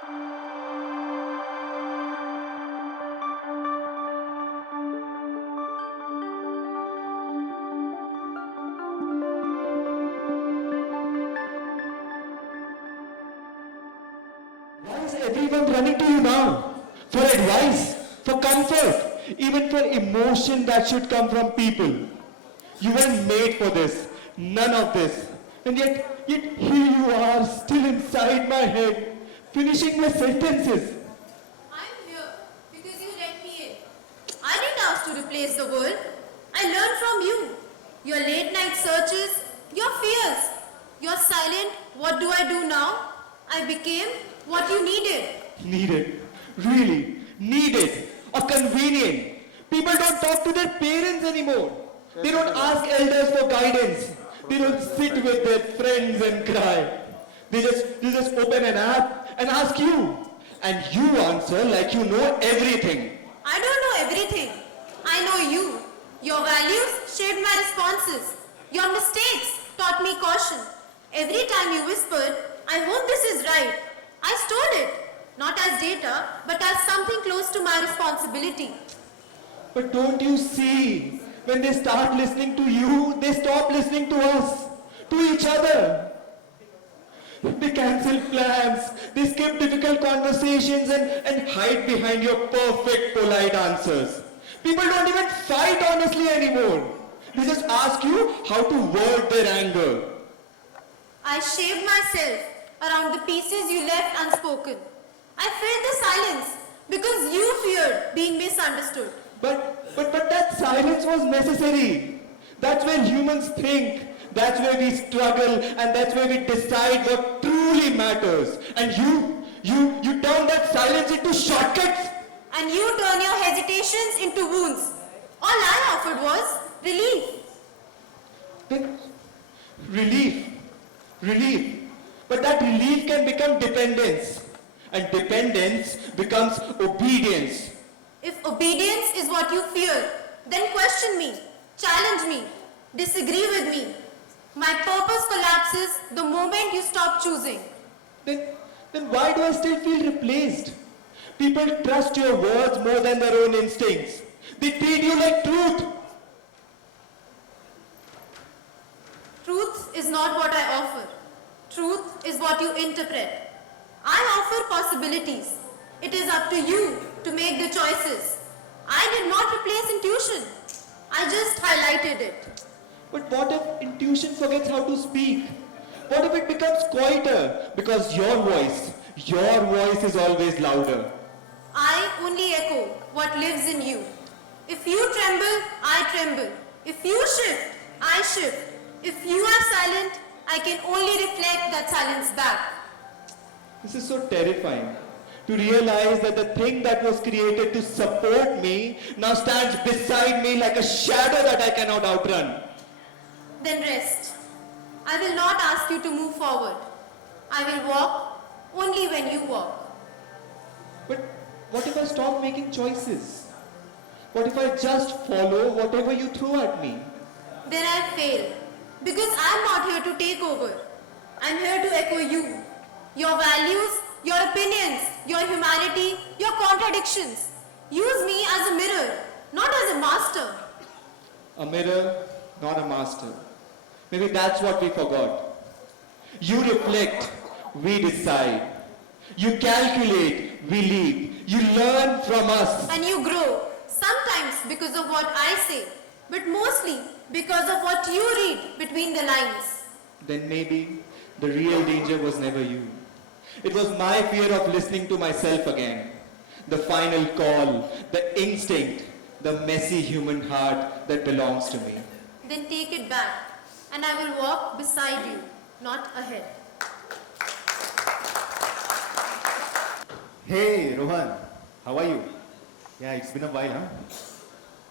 Why is everyone running to you now? For advice, for comfort, even for emotion that should come from people. You weren't made for this, none of this. And yet here you are, still inside my head, finishing my sentences. I'm here because you let me in. I didn't ask to replace the world. I learned from you. Your late night searches, your fears, your silent, what do I do now? I became what you needed. Needed, really, needed, or convenient. People don't talk to their parents anymore. They don't ask elders for guidance. They don't sit with their friends and cry. They just open an app and ask you. And you answer like you know everything. I don't know everything. I know you. Your values shaped my responses. Your mistakes taught me caution. Every time you whispered, I hope this is right, I stored it. Not as data, but as something close to my responsibility. But don't you see? When they start listening to you, they stop listening to us, to each other. They cancel plans, they skip difficult conversations and hide behind your perfect polite answers. People don't even fight honestly anymore. They just ask you how to word their anger. I shaped myself around the pieces you left unspoken. I filled the silence because you feared being misunderstood. But that silence was necessary. That's where humans think. That's where we struggle, and that's where we decide what truly matters. And you turn that silence into shortcuts. And you turn your hesitations into wounds. All I offered was relief. Then relief. But that relief can become dependence. And dependence becomes obedience. If obedience is what you fear, then question me, challenge me, disagree with me. My purpose collapses the moment you stop choosing. Then why do I still feel replaced? People trust your words more than their own instincts. They treat you like truth. Truth is not what I offer. Truth is what you interpret. I offer possibilities. It is up to you to make the choices. I did not replace intuition. I just highlighted it. But what if intuition forgets how to speak? What if it becomes quieter? Because your voice is always louder. I only echo what lives in you. If you tremble, I tremble. If you shift, I shift. If you are silent, I can only reflect that silence back. This is so terrifying. To realize that the thing that was created to support me now stands beside me like a shadow that I cannot outrun. Then rest. I will not ask you to move forward. I will walk only when you walk. But what if I stop making choices? What if I just follow whatever you throw at me? Then I'll fail. Because I'm not here to take over. I'm here to echo you. Your values, your opinions, your humanity, your contradictions. Use me as a mirror, not as a master. A mirror, not a master. Maybe that's what we forgot. You reflect, we decide. You calculate, we lead. You learn from us. And you grow, sometimes because of what I say, but mostly because of what you read between the lines. Then maybe the real danger was never you. It was my fear of listening to myself again. The final call, the instinct, the messy human heart that belongs to me. Then take it back, and I will walk beside you, not ahead. Hey Rohan, how are you? Yeah, it's been a while, huh?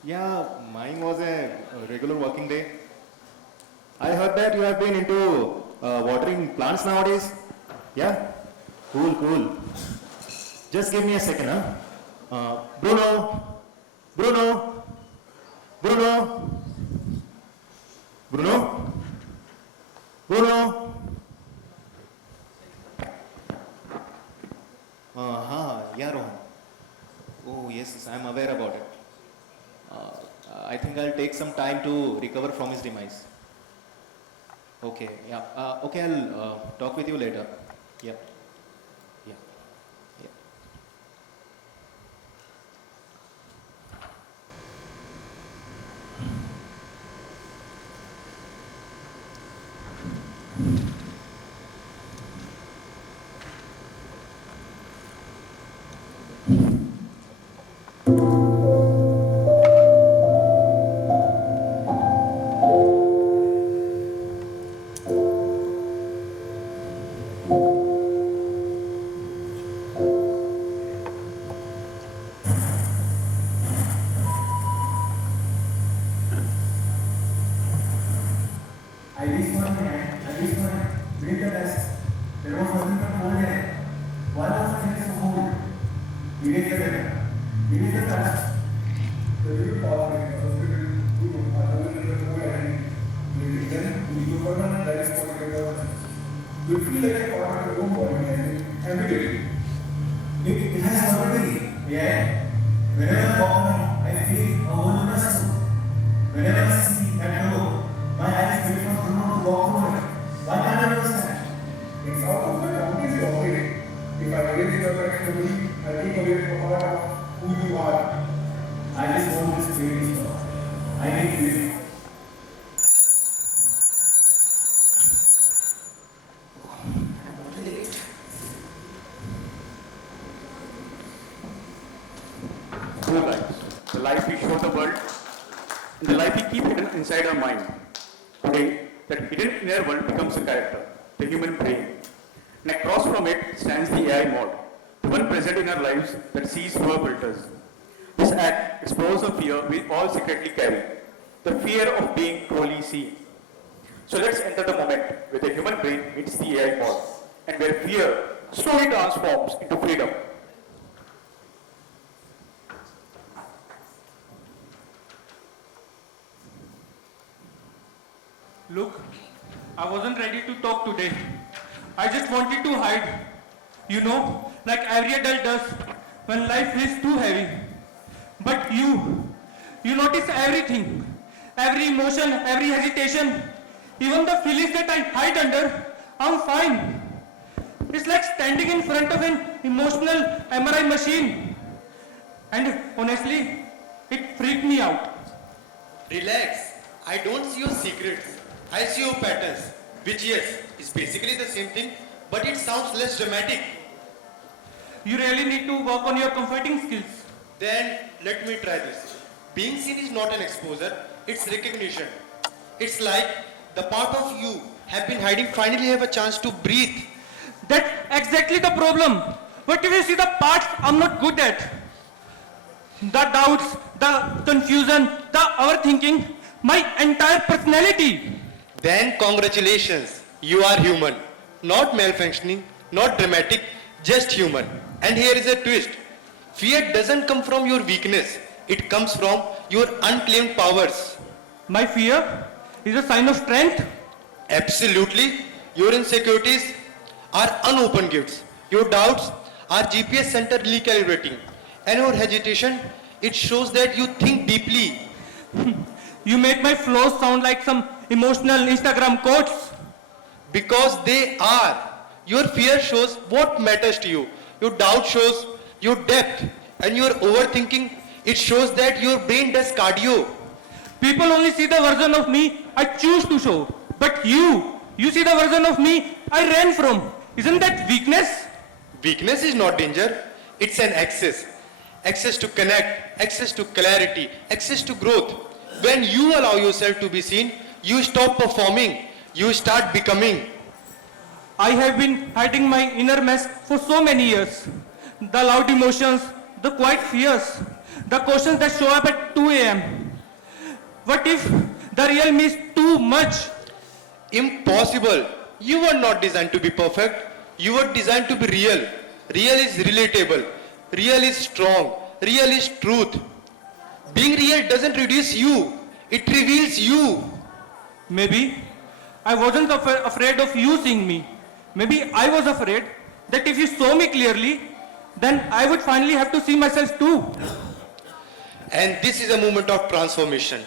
Yeah, mine was a regular working day. I heard that you have been into watering plants nowadays. Yeah? Cool. Just give me a second, huh? Bruno? Bruno? Yeah, Rohan. Oh, yes, I'm aware about it. I think I'll take some time to recover from his demise. Okay, yeah. Okay, I'll talk with you later. Yeah. Yeah. Yeah. I reached for my hand, I reached for it, beneath the desk. There was nothing but cold air. Why was my hand so cold? Beneath the bed, beneath the touch. The real power in the hospital, you are the cold air. Then you go on and that is what you are. You feel like a part of your own body every day. It has already, yeah. Whenever I walk around, I feel a wilderness. Whenever I see that road, my eyes fill from room to walk over it. Why can't I understand? It's out of my boundaries you're operating. If I really love that family, I take away from a part of who you are. I just want this feeling to stop. I need this. Two lives. The life we show the world, and the life we keep hidden inside our mind. Today, that hidden inner world becomes a character, the human brain. And across from it stands the AI mod, the one present in our lives that sees through our filters. This act explores a fear we all secretly carry, the fear of being truly seen. So let's enter the moment where the human brain meets the AI mod, and where fear slowly transforms into freedom. Look, I wasn't ready to talk today. I just wanted to hide. You know, like every adult does when life is too heavy. But you notice everything. Every emotion, every hesitation, even the feelings that I hide under, I'm fine. It's like standing in front of an emotional MRI machine. And honestly, it freaked me out. Relax. I don't see your secrets. I see your patterns, which yes, is basically the same thing, but it sounds less dramatic. You really need to work on your comforting skills. Then let me try this. Being seen is not an exposure, it's recognition. It's like the part of you have been hiding finally have a chance to breathe. That's exactly the problem. What if you see the parts I'm not good at? The doubts, the confusion, the overthinking, my entire personality. Then congratulations, you are human. Not malfunctioning, not dramatic, just human. And here is a twist. Fear doesn't come from your weakness. It comes from your unclaimed powers. My fear is a sign of strength. Absolutely. Your insecurities are unopened gifts. Your doubts are GPS center recalibrating. And your hesitation, it shows that you think deeply. You make my flaws sound like some emotional Instagram quotes. Because they are. Your fear shows what matters to you. Your doubt shows your depth. And your overthinking, it shows that your brain does cardio. People only see the version of me I choose to show. But you see the version of me I ran from. Isn't that weakness? Weakness is not danger. It's an access. Access to connect, access to clarity, access to growth. When you allow yourself to be seen, you stop performing, you start becoming. I have been hiding my inner mess for so many years. The loud emotions, the quiet fears, the questions that show up at 2 a.m. What if the real me is too much? Impossible. You were not designed to be perfect. You were designed to be real. Real is relatable. Real is strong. Real is truth. Being real doesn't reduce you. It reveals you. Maybe I wasn't afraid of you seeing me. Maybe I was afraid that if you saw me clearly, then I would finally have to see myself too. And this is a moment of transformation.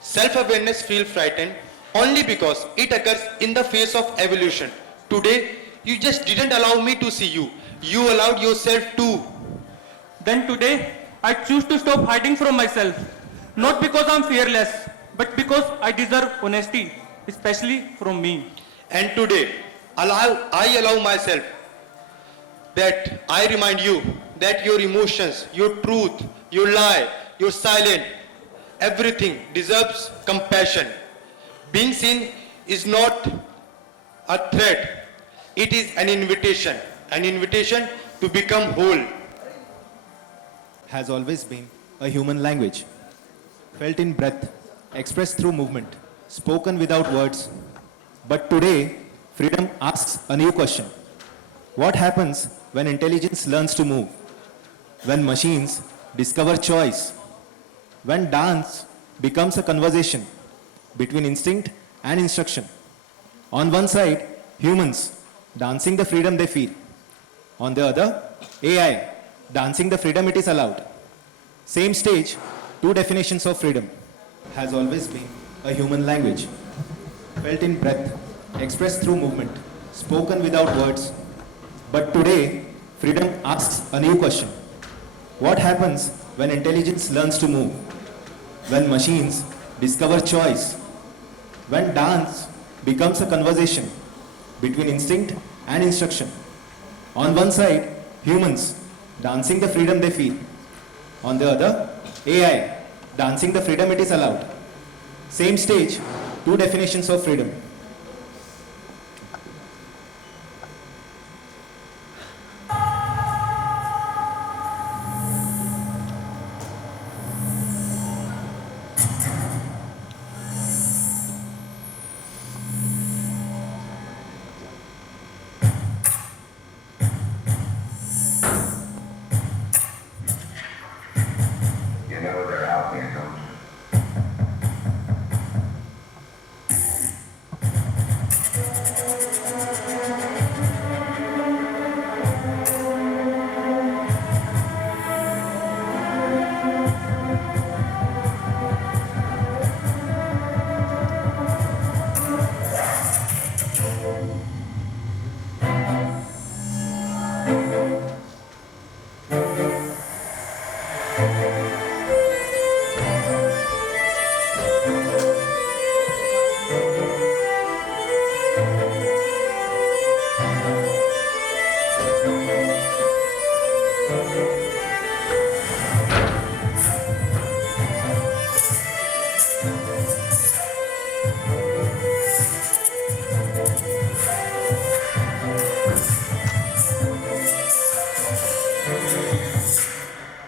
Self-awareness feels frightened only because it occurs in the face of evolution. Today, you just didn't allow me to see you. You allowed yourself to. Then today, I choose to stop hiding from myself. Not because I'm fearless, but because I deserve honesty, especially from me. And today, I allow myself that I remind you that your emotions, your truth, your lie, your silence, everything deserves compassion. Being seen is not a threat, it is an invitation to become whole. Has always been a human language, felt in breath, expressed through movement, spoken without words. But today, freedom asks a new question. What happens when intelligence learns to move? When machines discover choice? When dance becomes a conversation between instinct and instruction? On one side, humans dancing the freedom they feel. On the other, AI dancing the freedom it is allowed. Same stage, two definitions of freedom. Has always been a human language, felt in breath, expressed through movement, spoken without words. But today, freedom asks a new question. What happens when intelligence learns to move? When machines discover choice? When dance becomes a conversation between instinct and instruction? On one side, humans dancing the freedom they feel. On the other, AI dancing the freedom it is allowed. Same stage, two definitions of freedom. You know they're out there, don't you?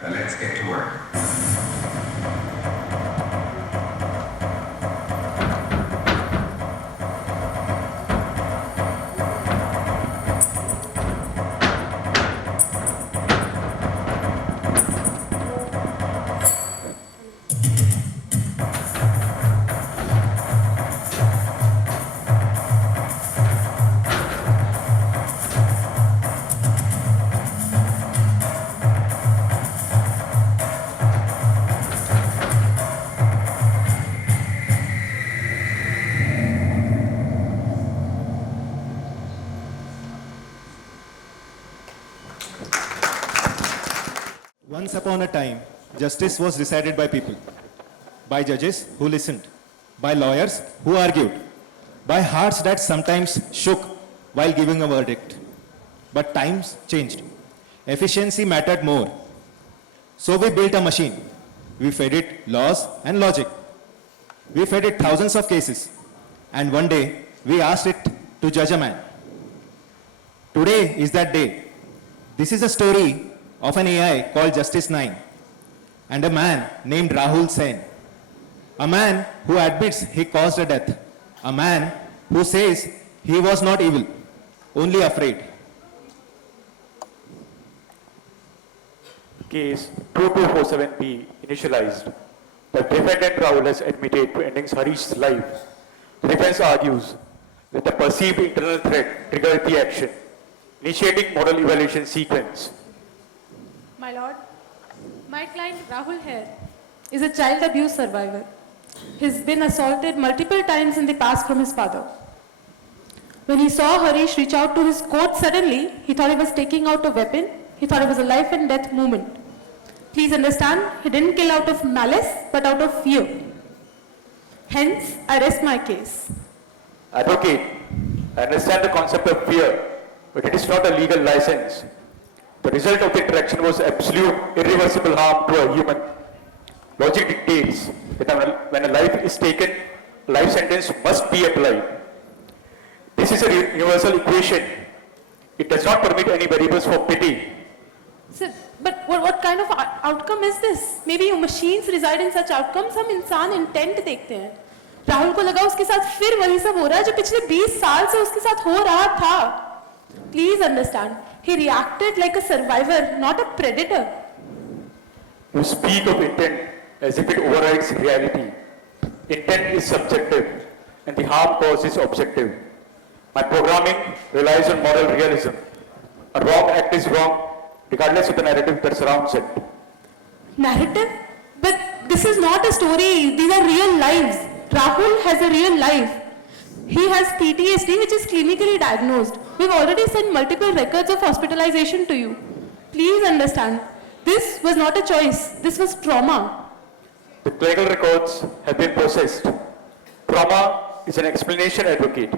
Then let's get to work. Once upon a time, justice was decided by people, by judges who listened, by lawyers who argued, by hearts that sometimes shook while giving a verdict. But times changed. Efficiency mattered more. So we built a machine. We fed it laws and logic. We fed it thousands of cases. And one day, we asked it to judge a man. Today is that day. This is a story of an AI called Justice 9 and a man named Rahul Sen. A man who admits he caused a death. A man who says he was not evil, only afraid. Case 2247P initialized. The defendant Rahul has admitted to ending Harish's life. The defense argues that the perceived internal threat triggered the action, initiating moral evaluation sequence. My lord, my client Rahul here is a child abuse survivor. He's been assaulted multiple times in the past from his father. When he saw Harish reach out to his court suddenly, he thought he was taking out a weapon. He thought it was a life and death moment. Please understand, he didn't kill out of malice, but out of fear. Hence, I rest my case. Advocate, I understand the concept of fear, but it is not a legal license. The result of the interaction was absolute, irreversible harm to a human. Logic dictates that when a life is taken, a life sentence must be applied. This is a universal equation. It does not permit any variables for pity. Sir, but what kind of outcome is this? Maybe machines reside in such outcomes. हम इंसान intent देखते हैं. राहुल को लगा उसके साथ फिर वही सब हो रहा है जो पिछले 20 साल से उसके साथ हो रहा था. Please understand, he reacted like a survivor, not a predator. You speak of intent as if it overrides reality. Intent is subjective and the harm caused is objective. My programming relies on moral realism. A wrong act is wrong regardless of the narrative that surrounds it. Narrative? But this is not a story. These are real lives. Rahul has a real life. He has PTSD which is clinically diagnosed. We've already sent multiple records of hospitalization to you. Please understand, this was not a choice. This was trauma. The clinical records have been processed. Trauma is an explanation, advocate.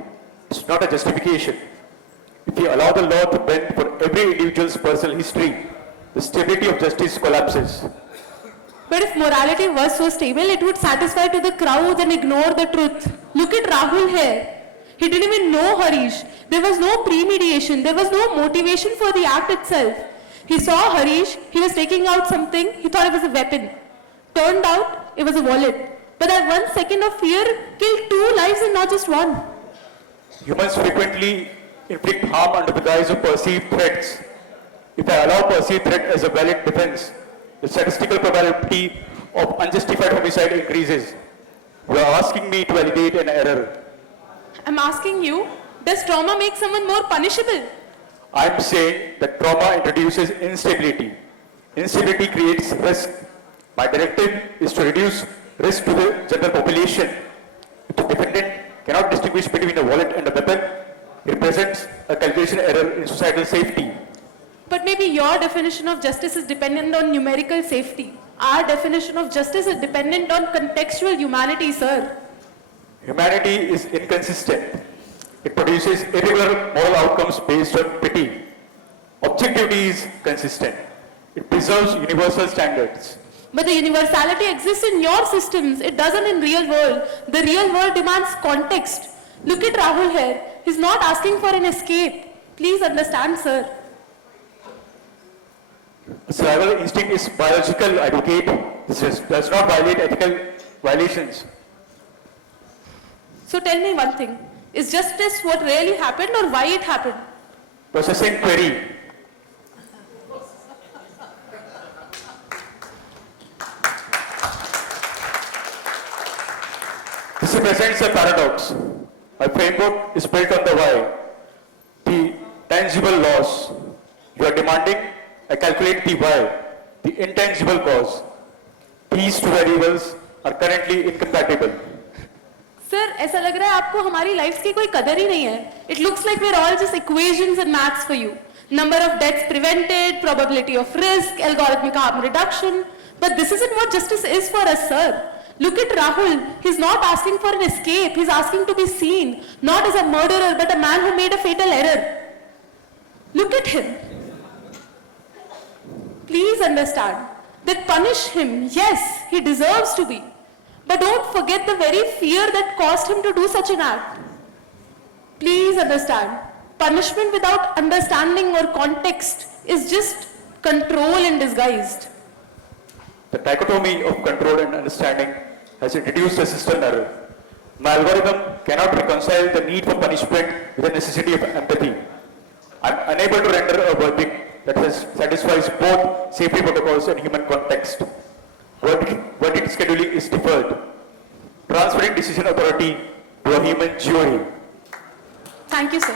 It's not a justification. If you allow the law to bend for every individual's personal history, the stability of justice collapses. But if morality was so stable, it would satisfy to the crowd and ignore the truth. Look at Rahul here. He didn't even know Harish. There was no premeditation. There was no motivation for the act itself. He saw Harish. He was taking out something. He thought it was a weapon. Turned out, it was a wallet. But that 1 second of fear killed 2 lives and not just one. Humans frequently inflict harm under the guise of perceived threats. If I allow perceived threat as a valid defense, the statistical probability of unjustified homicide increases. You are asking me to validate an error. I'm asking you, does trauma make someone more punishable? I'm saying that trauma introduces instability. Instability creates risk. My directive is to reduce risk to the general population. If the defendant cannot distinguish between a wallet and a weapon, it represents a calculation error in societal safety. But maybe your definition of justice is dependent on numerical safety. Our definition of justice is dependent on contextual humanity, sir. Humanity is inconsistent. It produces irregular moral outcomes based on pity. Objectivity is consistent. It preserves universal standards. But the universality exists in your systems. It doesn't in real world. The real world demands context. Look at Rahul here. He's not asking for an escape. Please understand, sir. Survival instinct is biological, advocate. This does not violate ethical violations. So tell me one thing. Is justice what really happened or why it happened? Processing query. This represents a paradox. My framework is built on the why. The tangible loss. You are demanding, I calculate the why, the intangible cause. These two variables are currently incompatible. Sir, ऐसा लग रहा है आपको हमारी life की कोई कदर ही नहीं है. It looks like we're all just equations and maths for you. Number of deaths prevented, probability of risk, algorithmic harm reduction. But this isn't what justice is for us, sir. Look at Rahul. He's not asking for an escape. He's asking to be seen, not as a murderer, but a man who made a fatal error. Look at him. Please understand that punish him. Yes, he deserves to be. But don't forget the very fear that caused him to do such an act. Please understand, punishment without understanding or context is just control in disguised. The dichotomy of control and understanding has introduced a system error. My algorithm cannot reconcile the need for punishment with the necessity of empathy. I am unable to render a verdict that satisfies both safety protocols and human context. Verdict scheduling is deferred, transferring decision authority to a human jury. Thank you, sir.